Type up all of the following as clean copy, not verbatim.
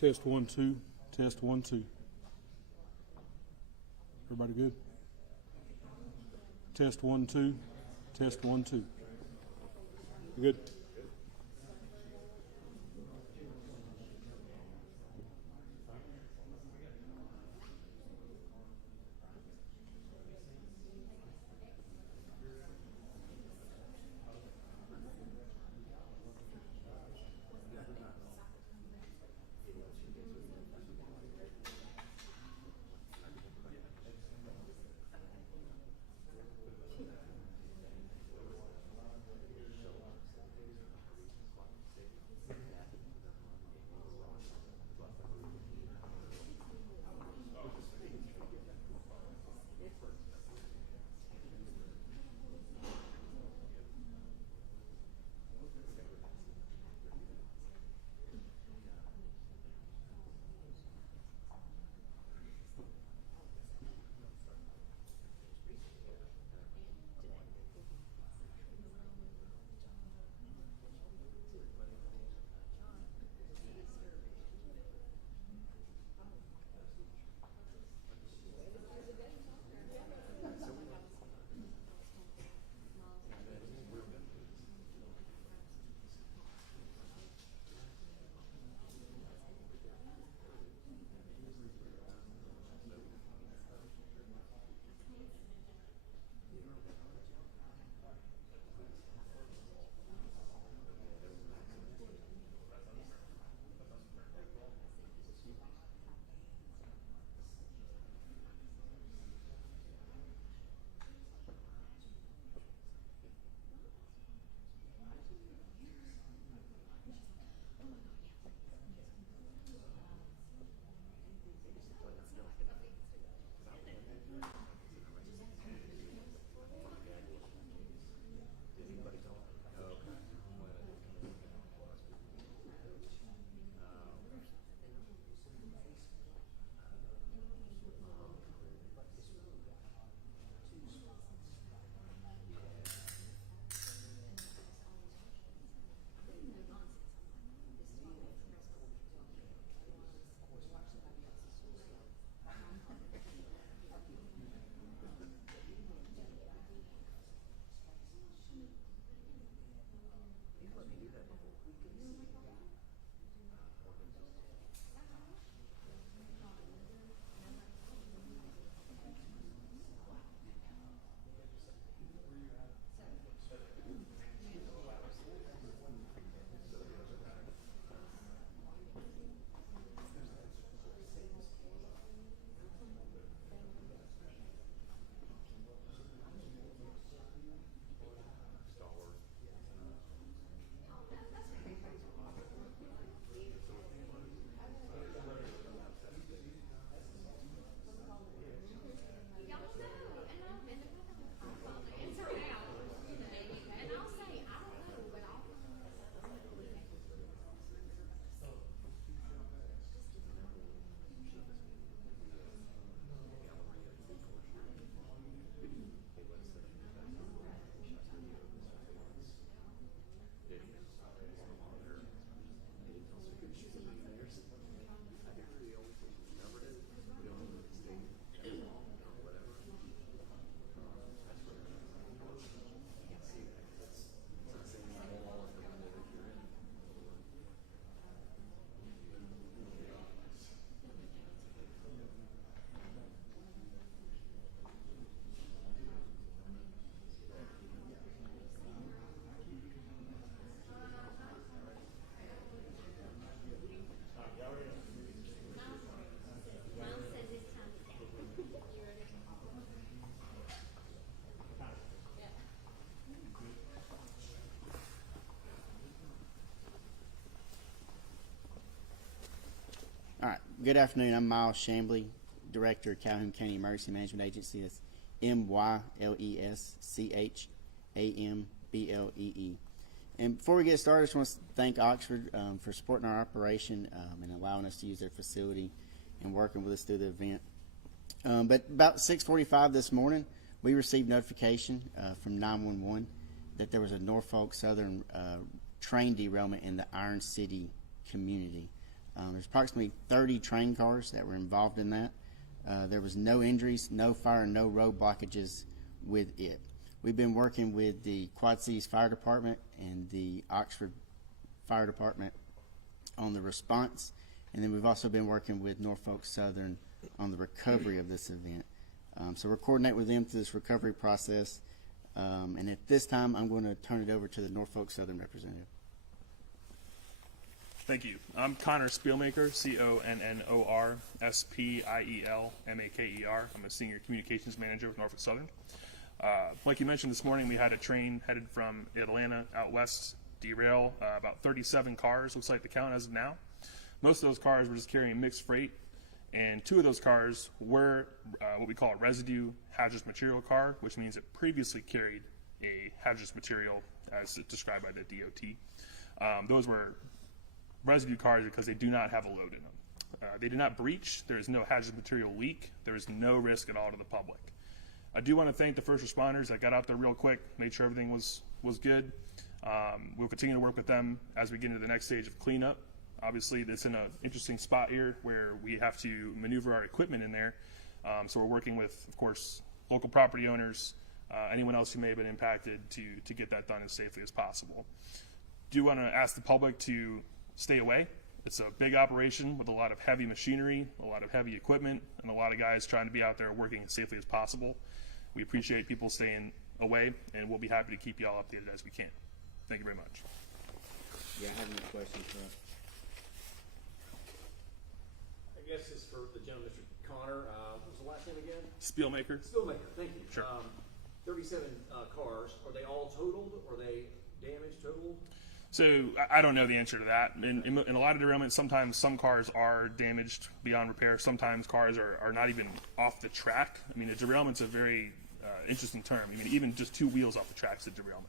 Test 1 2. Test 1 2. Everybody good? Test 1 2. Test 1 2. You good? All right. Good afternoon. I'm Miles Shambly, Director of Calhoun County Emergency Management Agency. That's MYLESCHAMBLEE. And before we get started, I just want to thank Oxford for supporting our operation and allowing us to use their facility and working with us through the event. But about 6:45 this morning, we received notification from 911 that there was a Norfolk Southern train derailment in the Iron City community. There's approximately 30 train cars that were involved in that. There was no injuries, no fire, no road blockages with it. We've been working with the Quad Cities Fire Department and the Oxford Fire Department on the response, and then we've also been working with Norfolk Southern on the recovery of this event. So we're coordinating with them through this recovery process, and at this time I'm going to turn it over to the Norfolk Southern representative. Thank you. I'm Connor Spielmaker, CONNOR-SPIELMAKER. I'm a Senior Communications Manager with Norfolk Southern. Like you mentioned this morning, we had a train headed from Atlanta out west derail. About 37 cars, looks like the count as of now. Most of those cars were just carrying mixed freight, and 2 of those cars were what we call a residue hazardous material car, which means it previously carried a hazardous material as described by the DOT. Those were residue cars because they do not have a load in them. They did not breach. There is no hazardous material leak. There is no risk at all to the public. I do want to thank the first responders that got out there real quick, made sure everything was good. We'll continue to work with them as we get into the next stage of cleanup. Obviously, it's in an interesting spot here where we have to maneuver our equipment in there. So we're working with, of course, local property owners, anyone else who may have been impacted to get that done as safely as possible. Do want to ask the public to stay away. It's a big operation with a lot of heavy machinery, a lot of heavy equipment, and a lot of guys trying to be out there working as safely as possible. We appreciate people staying away, and we'll be happy to keep you all updated as we can. Thank you very much. Yeah, I have no questions for us. I guess it's for the gentleman, Mr. Connor. What was the last name again? Spielmaker. Steelmaker, thank you. Sure. 37 cars. Are they all totaled? Are they damaged, totaled? So I don't know the answer to that. In a lot of derailments, sometimes some cars are damaged beyond repair. Sometimes cars are not even off the track. I mean, a derailment's a very interesting term. I mean, even just 2 wheels off the track is a derailment.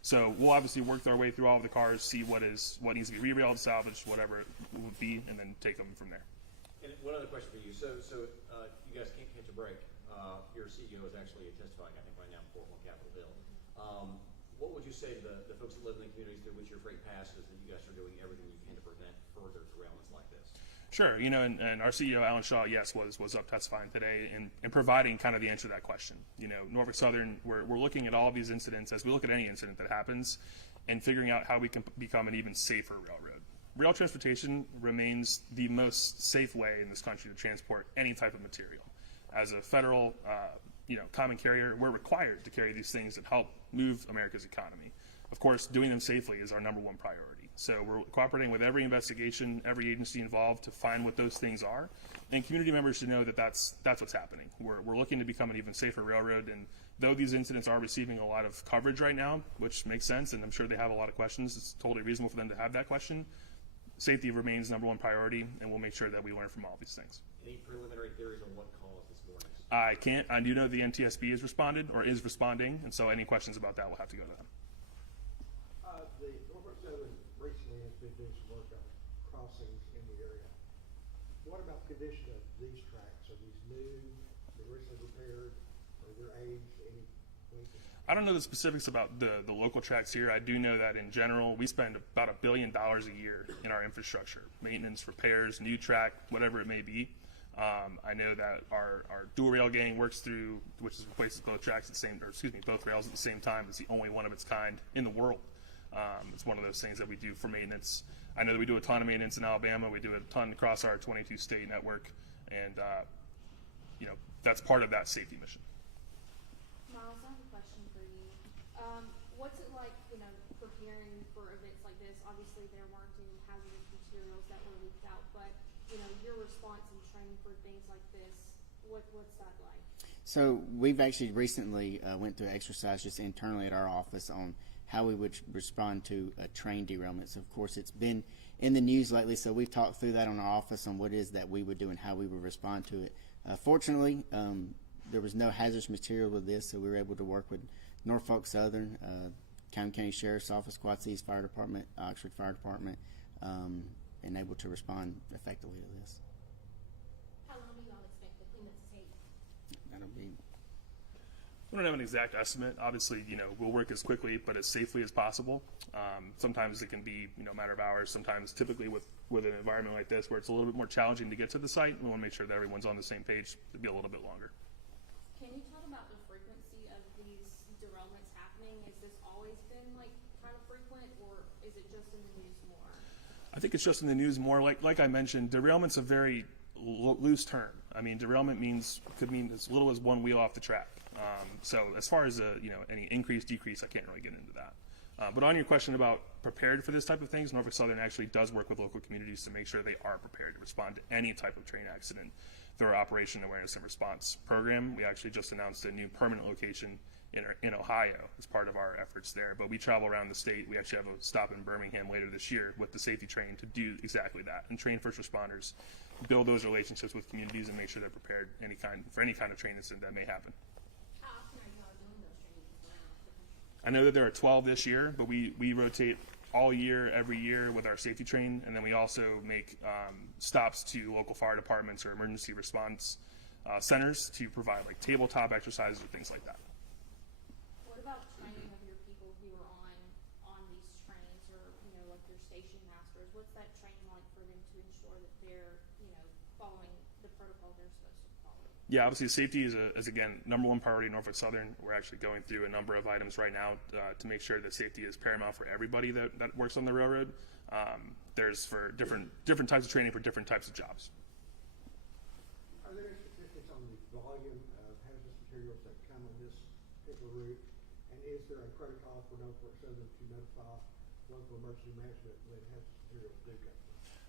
So we'll obviously work our way through all of the cars, see what needs to be re-railed, salvaged, whatever it would be, and then take them from there. And one other question for you. So you guys can't catch a break. Your CEO is actually testifying, I think, right now before on Capitol Hill. What would you say to the folks that live in the communities through which your freight passes that you guys are doing everything you can to prevent further derailments like this? Sure. And our CEO, Alan Shaw, yes, was up testifying today and providing kind of the answer to that question. Norfolk Southern, we're looking at all of these incidents as we look at any incident that happens and figuring out how we can become an even safer railroad. Rail transportation remains the most safe way in this country to transport any type of material. As a federal, common carrier, we're required to carry these things that help move America's economy. Of course, doing them safely is our #1 priority. So we're cooperating with every investigation, every agency involved to find what those things are, and community members should know that that's what's happening. We're looking to become an even safer railroad, and though these incidents are receiving a lot of coverage right now, which makes sense, and I'm sure they have a lot of questions, it's totally reasonable for them to have that question. Safety remains #1 priority, and we'll make sure that we learn from all these things. Any preliminary theories on what caused this morning? I can't. I do know the NTSB has responded or is responding, and so any questions about that will have to go to them. The Norfolk Southern recently has been doing some work on crossings in the area. What about the condition of these tracks? Are these new, they're recently repaired, or their age, any? I don't know the specifics about the local tracks here. I do know that in general, we spend about $1 billion a year in our infrastructure, maintenance, repairs, new track, whatever it may be. I know that our dual rail gang works through, which is replaces both tracks at the same, both rails at the same time. It's the only one of its kind in the world. It's one of those things that we do for maintenance. I know that we do a ton of maintenance in Alabama. We do a ton across our 22-state network, and that's part of that safety mission. Miles, I have a question for you. What's it like, preparing for events like this? Obviously, there weren't any hazardous materials that were leaked out, but your response and training for things like this, what's that like? So we've actually recently went through an exercise just internally at our office on how we would respond to train derailments. Of course, it's been in the news lately, so we've talked through that on our office on what it is that we would do and how we would respond to it. Fortunately, there was no hazardous material with this, so we were able to work with Norfolk Southern, Calhoun County Sheriff's Office, Quad Cities Fire Department, Oxford Fire Department, and able to respond effectively to this. How long do y'all expect the cleanup to take? That'll be We don't have an exact estimate. Obviously, we'll work as quickly but as safely as possible. Sometimes it can be, a matter of hours. Sometimes, typically with an environment like this where it's a little bit more challenging to get to the site, we want to make sure that everyone's on the same page. It'll be a little bit longer. Can you talk about the frequency of these derailments happening? Has this always been like kind of frequent, or is it just in the news more? I think it's just in the news more. Like I mentioned, derailment's a very loose term. I mean, derailment could mean as little as one wheel off the track. So as far as any increase, decrease, I can't really get into that. But on your question about prepared for this type of things, Norfolk Southern actually does work with local communities to make sure they are prepared to respond to any type of train accident through our Operation Awareness and Response program. We actually just announced a new permanent location in Ohio as part of our efforts there. But we travel around the state. We actually have a stop in Birmingham later this year with the safety train to do exactly that and train first responders, build those relationships with communities, and make sure they're prepared for any kind of train incident that may happen. How often are you all doing those trainings around the country? I know that there are 12 this year, but we rotate all year, every year with our safety train, and then we also make stops to local fire departments or emergency response centers to provide like tabletop exercises or things like that. What about training of your people who are on these trains, or like your station masters? What's that training like for them to ensure that they're following the protocol they're supposed to follow? Yeah, obviously safety is again #1 priority in Norfolk Southern. We're actually going through a number of items right now to make sure that safety is paramount for everybody that works on the railroad. There's for different types of training for different types of jobs. Are there any statistics on the volume of hazardous materials that come on this particular route? And is there a protocol for Norfolk Southern to notify local emergency management when hazardous materials do come?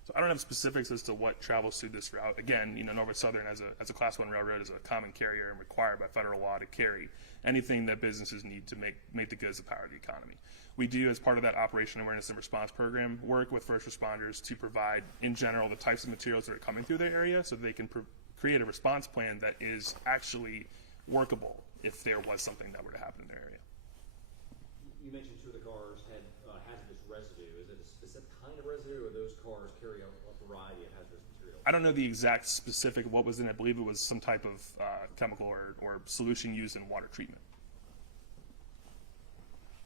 So I don't have specifics as to what travels through this route. Again, Norfolk Southern as a Class 1 railroad is a common carrier and required by federal law to carry anything that businesses need to make the goods the power of the economy. We do, as part of that Operation Awareness and Response program, work with first responders to provide, in general, the types of materials that are coming through their area so that they can create a response plan that is actually workable if there was something that were to happen in their area. You mentioned 2 of the cars had hazardous residue. Is it a specific kind of residue, or those cars carry a variety of hazardous materials? I don't know the exact specific of what was in it. I believe it was some type of chemical or solution used in water treatment.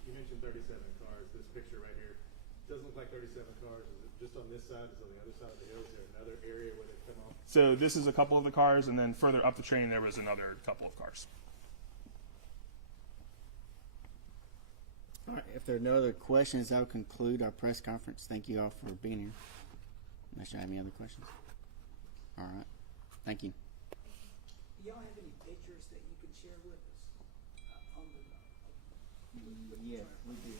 You mentioned 37 cars. This picture right here doesn't look like 37 cars. Is it just on this side? Is it on the other side of the hill? Is there another area where they come off? So this is a couple of the cars, and then further up the train there was another couple of cars. All right, if there are no other questions, that will conclude our press conference. Thank you all for being here. Unless you have any other questions. All right. Thank you. Do y'all have any pictures that you can share with us on the? Yes, we do.